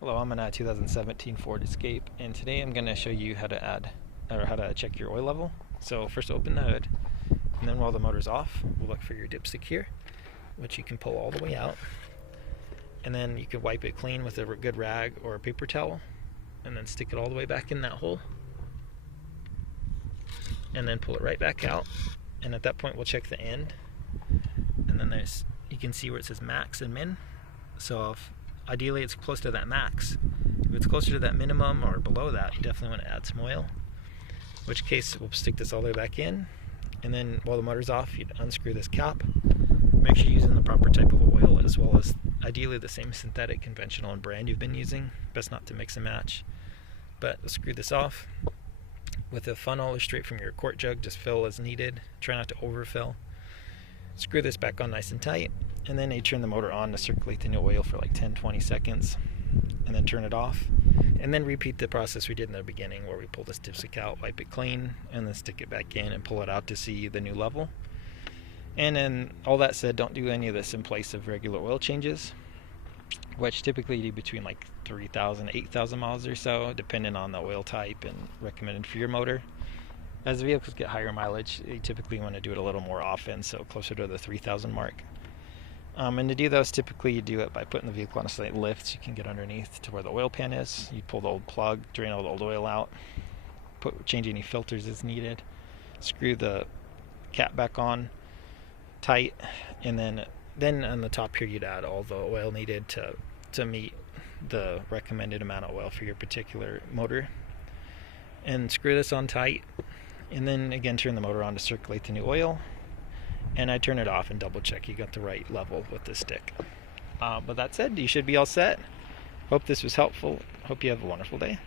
Hello, I'm in a 2017 Ford Escape, and today I'm going to show you how to how to check your oil level. So first open the hood, and then while the motor's off, we'll look for your dipstick here, which you can pull all the way out. And then you can wipe it clean with a good rag or a paper towel, and then stick it all the way back in that hole. And then pull it right back out. And at that point we'll check the end. And then you can see where it says max and min. So ideally it's close to that max. If it's closer to that minimum or below that, you definitely want to add some oil. In which case we'll stick this all the way back in, and then while the motor's off, you'd unscrew this cap. Make sure you're using the proper type of oil, as well as ideally the same synthetic, conventional, and brand you've been using. Best not to mix and match. But screw this off. With a funnel or straight from your quart jug, just fill as needed. Try not to overfill. Screw this back on nice and tight, and then you turn the motor on to circulate the new oil for like 10-20 seconds, and then turn it off, and then repeat the process we did in the beginning, where we pull this dipstick out, wipe it clean, and then stick it back in and pull it out to see the new level. And then all that said, don't do any of this in place of regular oil changes, which typically do between like 3,000 8,000 miles or so, depending on the oil type and recommended for your motor. As the vehicles get higher mileage, you typically want to do it a little more often, so closer to the 3,000 mark. And to do those, typically you do it by putting the vehicle on a slight lift so you can get underneath to where the oil pan is. You pull the old plug, drain all the old oil out, change any filters as needed, screw the cap back on tight, and then on the top here you'd add all the oil needed to meet the recommended amount of oil for your particular motor. And screw this on tight, and then again turn the motor on to circulate the new oil, and I turn it off and double check you got the right level with the stick. But that said, you should be all set. Hope this was helpful. Hope you have a wonderful day.